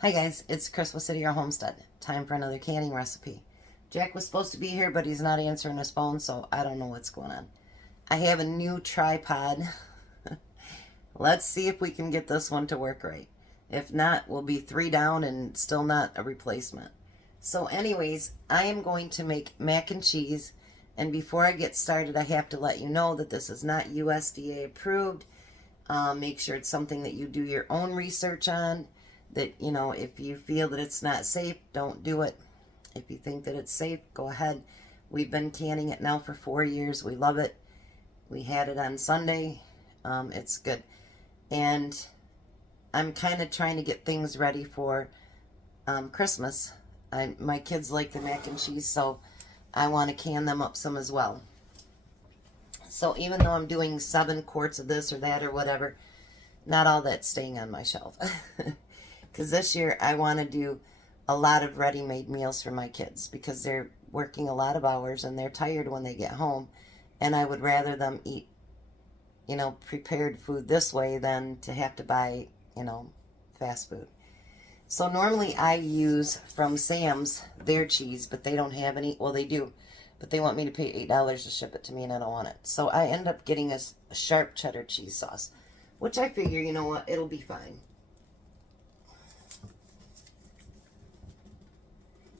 Hi guys, it's Chris with City or Homestead. Time for another canning recipe. Jack was supposed to be here, but he's not answering his phone, so I don't know what's going on. I have a new tripod. Let's see if we can get this one to work right. If not, we'll be 3 down and still not a replacement. So anyways, I am going to make mac and cheese. And before I get started, I have to let you know that this is not USDA approved. Make sure it's something that you do your own research on. That, you know, if you feel that it's not safe, don't do it. If you think that it's safe, go ahead. We've been canning it now for 4 years. We love it. We had it on Sunday. It's good. And I'm kind of trying to get things ready for Christmas. My kids like the mac and cheese, so I want to can them up some as well. So even though I'm doing 7 quarts of this or that or whatever, not all that's staying on my shelf. Because this year I want to do a lot of ready-made meals for my kids because they're working a lot of hours and they're tired when they get home. And I would rather them eat, you know, prepared food this way than to have to buy, you know, fast food. So normally I use from Sam's their cheese, but they don't have any. Well, they do, but they want me to pay $8 to ship it to me and I don't want it. So I end up getting a sharp cheddar cheese sauce, which I figure, you know what, it'll be fine.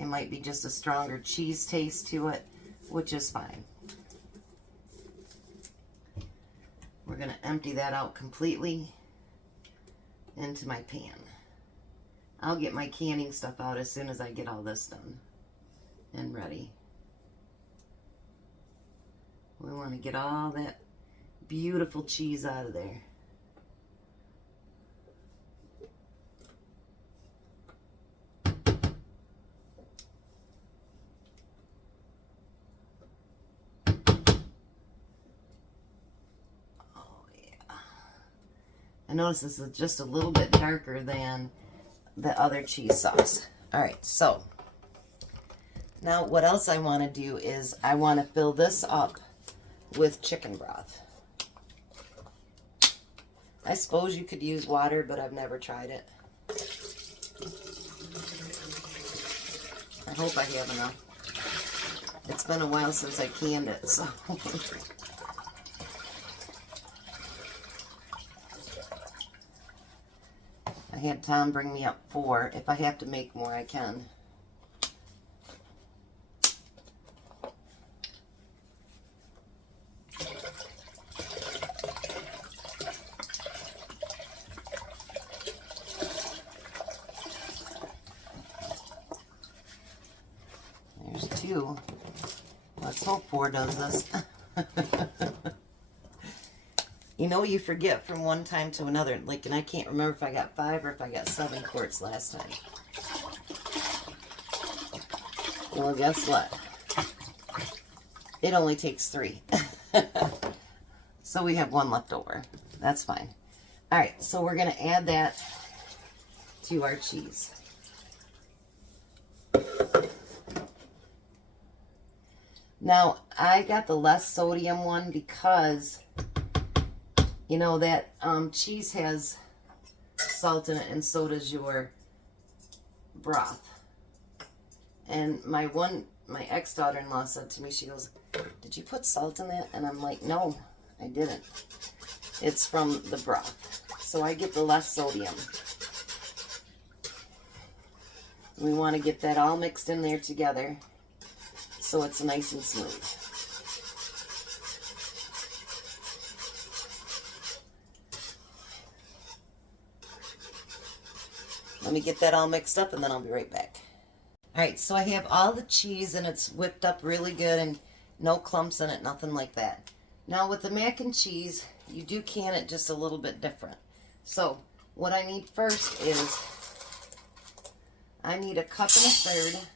It might be just a stronger cheese taste to it, which is fine. We're going to empty that out completely into my pan. I'll get my canning stuff out as soon as I get all this done and ready. We want to get all that beautiful cheese out of there. I notice this is just a little bit darker than the other cheese sauce. Alright, so now what else I want to do is I want to fill this up with chicken broth. I suppose you could use water, but I've never tried it. I hope I have enough. It's been a while since I canned it, so... I had Tom bring me up 4. If I have to make more, I can. There's 2. Let's hope 4 does this. You know, you forget from one time to another. Like, and I can't remember if I got 5 or if I got 7 quarts last time. Well, guess what? It only takes 3. So we have 1 left over. That's fine. Alright, so we're going to add that to our cheese. Now, I got the less sodium one because... you know, that cheese has salt in it, and so does your broth. And my ex-daughter-in-law said to me, she goes, "Did you put salt in that?" And I'm like, "No, I didn't. It's from the broth." So I get the less sodium. We want to get that all mixed in there together so it's nice and smooth. Let me get that all mixed up and then I'll be right back. Alright, so I have all the cheese and it's whipped up really good and no clumps in it, nothing like that. Now with the mac and cheese, you do can it just a little bit different. So what I need first is, I need 1 1/3 cups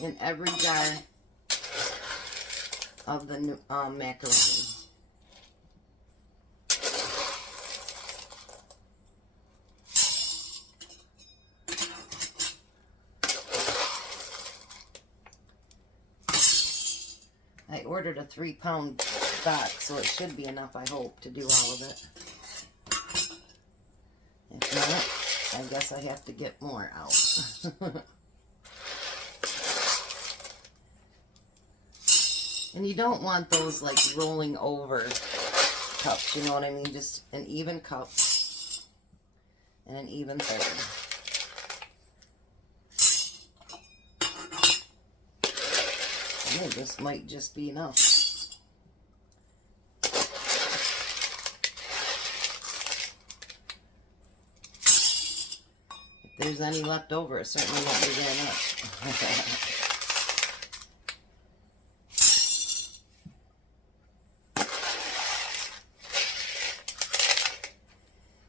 in every jar of the macaroni. I ordered a 3-pound box, so it should be enough, I hope, to do all of it. If not, I guess I have to get more out. And you don't want those like rolling over cups, you know what I mean? Just an even cup and an even third. And this might just be enough. If there's any left over, it certainly won't be very much.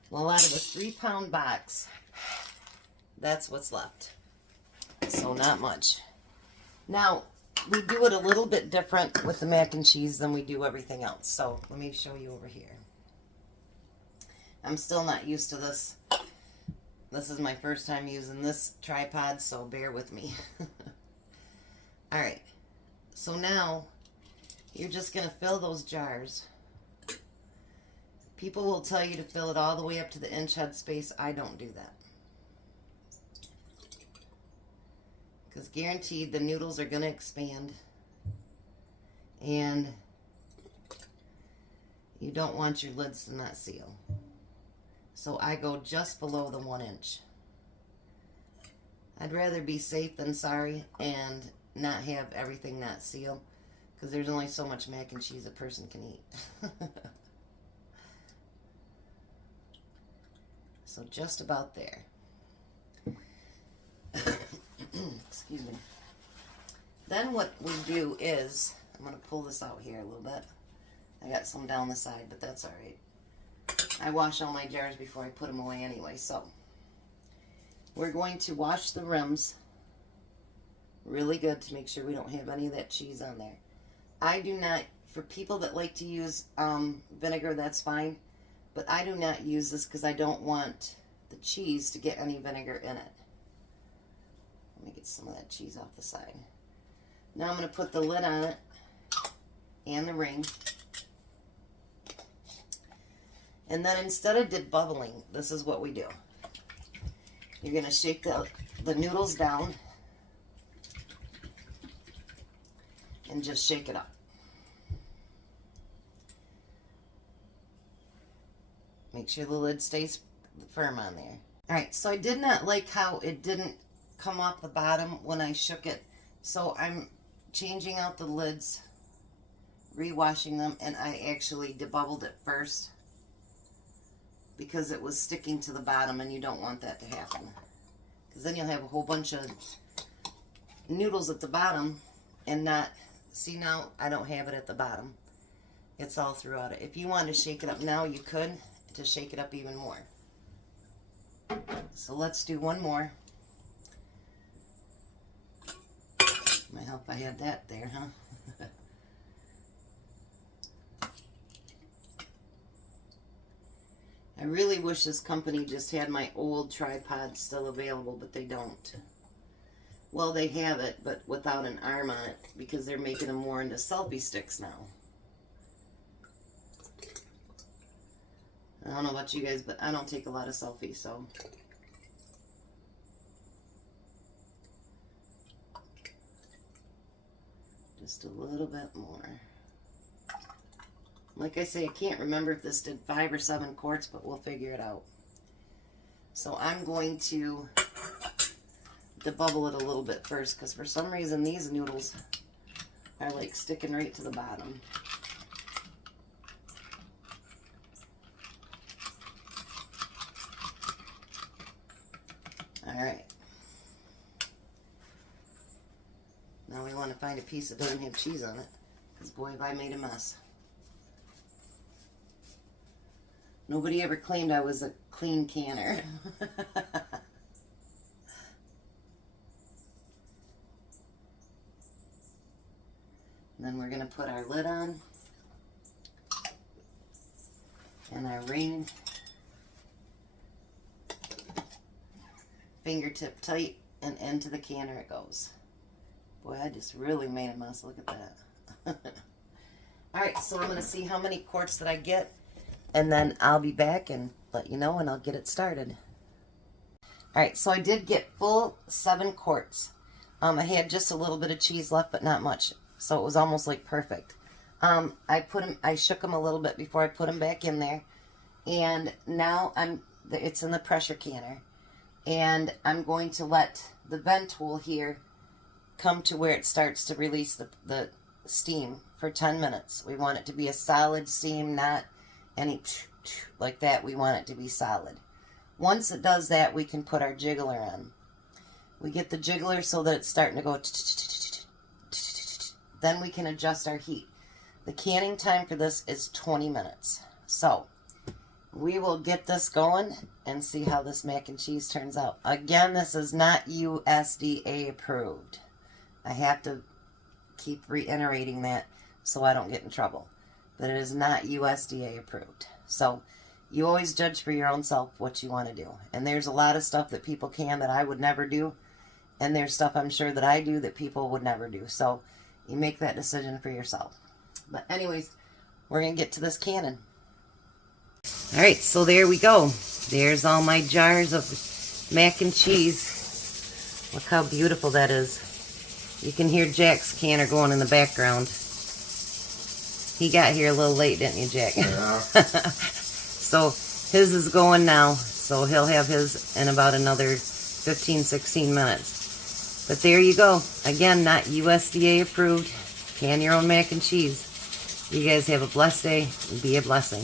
Well, out of a 3-pound box, that's what's left. So not much. Now, we do it a little bit different with the mac and cheese than we do everything else. So let me show you over here. I'm still not used to this. This is my first time using this tripod, so bear with me. Alright, so now you're just going to fill those jars. People will tell you to fill it all the way up to the inch head space. I don't do that. Because guaranteed the noodles are going to expand. And you don't want your lids to not seal. So I go just below the 1 inch. I'd rather be safe than sorry and not have everything not seal. Because there's only so much mac and cheese a person can eat. So just about there. Excuse me. Then what we do is, I'm going to pull this out here a little bit. I got some down the side, but that's alright. I wash all my jars before I put them away anyway. So we're going to wash the rims really good to make sure we don't have any of that cheese on there. I do not, for people that like to use vinegar, that's fine. But I do not use this because I don't want the cheese to get any vinegar in it. Let me get some of that cheese off the side. Now I'm going to put the lid on it and the ring. And then instead of debubbling, this is what we do. You're going to shake the noodles down and just shake it up. Make sure the lid stays firm on there. Alright, so I did not like how it didn't come off the bottom when I shook it. So I'm changing out the lids, rewashing them, and I actually debubbled it first because it was sticking to the bottom and you don't want that to happen. Because then you'll have a whole bunch of noodles at the bottom and not, see now I don't have it at the bottom. It's all throughout it. If you want to shake it up now, you could, to shake it up even more. So let's do one more. Might help if I had that there, huh? I really wish this company just had my old tripod still available, but they don't. Well, they have it, but without an arm on it, because they're making them more into selfie sticks now. I don't know about you guys, but I don't take a lot of selfies, so. Just a little bit more. Like I say, I can't remember if this did 5 or 7 quarts, but we'll figure it out. So I'm going to debubble it a little bit first, because for some reason these noodles are like sticking right to the bottom. Alright. Now we want to find a piece that doesn't have cheese on it, because boy have I made a mess. Nobody ever claimed I was a clean canner. And then we're going to put our lid on and our ring. Fingertip tight and into the canner it goes. Boy, I just really made a mess. Look at that. Alright, so I'm going to see how many quarts that I get, and then I'll be back and let you know and I'll get it started. Alright, so I did get full 7 quarts. I had just a little bit of cheese left, but not much. So it was almost like perfect. I shook them a little bit before I put them back in there. And now it's in the pressure canner. And I'm going to let the vent tool here come to where it starts to release the steam for 10 minutes. We want it to be a solid steam, not any like that. We want it to be solid. Once it does that, we can put our jiggler on. We get the jiggler so that it's starting to go. Then we can adjust our heat. The canning time for this is 20 minutes. So we will get this going and see how this mac and cheese turns out. Again, this is not USDA approved. I have to keep reiterating that so I don't get in trouble. But it is not USDA approved. So you always judge for your own self what you want to do. And there's a lot of stuff that people can that I would never do. And there's stuff I'm sure that I do that people would never do. So you make that decision for yourself. But anyways, we're going to get to this canning. Alright, so there we go. There's all my jars of mac and cheese. Look how beautiful that is. You can hear Jack's canner going in the background. He got here a little late, didn't you, Jack? Yeah. So his is going now. So he'll have his in about another 15, 16 minutes. But there you go. Again, not USDA approved. Can your own mac and cheese. You guys have a blessed day and be a blessing.